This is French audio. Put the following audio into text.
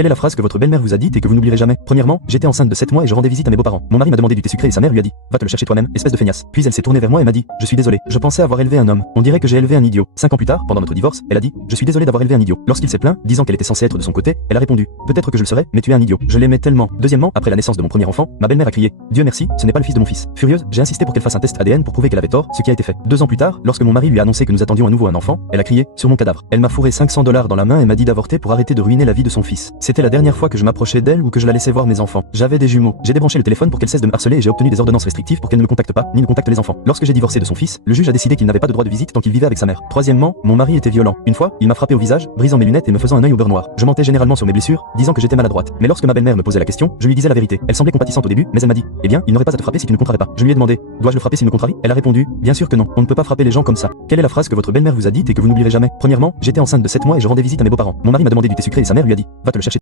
Quelle est la phrase que votre belle-mère vous a dite et que vous n'oublierez jamais? Premièrement, j'étais enceinte de 7 mois et je rendais visite à mes beaux-parents. Mon mari m'a demandé du thé sucré et sa mère lui a dit: va te le chercher toi-même, espèce de feignasse. Puis elle s'est tournée vers moi et m'a dit: je suis désolée, je pensais avoir élevé un homme. On dirait que j'ai élevé un idiot. 5 ans plus tard, pendant notre divorce, elle a dit: je suis désolée d'avoir élevé un idiot. Lorsqu'il s'est plaint, disant qu'elle était censée être de son côté, elle a répondu: peut-être que je le serais, mais tu es un idiot. Je l'aimais tellement. Deuxièmement, après la naissance de mon premier enfant, ma belle-mère a crié: Dieu merci, ce n'est pas le fils de mon fils. Furieuse, j'ai insisté pour qu'elle fasse un test ADN pour prouver qu'elle avait tort, ce qui a été fait. 2 ans plus tard, lorsque mon mari lui a annoncé que nous attendions à nouveau un enfant, elle a crié: sur mon cadavre. Elle m'a fourré $500 dans la main et m'a dit d'avorter pour arrêter de ruiner la vie de son fils. C'était la dernière fois que je m'approchais d'elle ou que je la laissais voir mes enfants. J'avais des jumeaux. J'ai débranché le téléphone pour qu'elle cesse de me harceler et j'ai obtenu des ordonnances restrictives pour qu'elle ne me contacte pas, ni ne contacte les enfants. Lorsque j'ai divorcé de son fils, le juge a décidé qu'il n'avait pas de droit de visite tant qu'il vivait avec sa mère. Troisièmement, mon mari était violent. Une fois, il m'a frappé au visage, brisant mes lunettes et me faisant un œil au beurre noir. Je mentais généralement sur mes blessures, disant que j'étais maladroite. Mais lorsque ma belle-mère me posait la question, je lui disais la vérité. Elle semblait compatissante au début, mais elle m'a dit: eh bien, il n'aurait pas à te frapper si tu ne contrarais pas. Je lui ai demandé: dois-je le frapper s'il me contrarie? Elle a répondu: bien sûr que non. On ne peut pas frapper les gens comme ça. Quelle est la phrase que votre belle-mère vous a dite et que vous n'oublierez jamais? Premièrement, j'étais enceinte de 7 mois et je rendais visite à mes beaux-parents. Mon mari m'a demandé du thé sucré et sa mère lui a dit: va te le chercher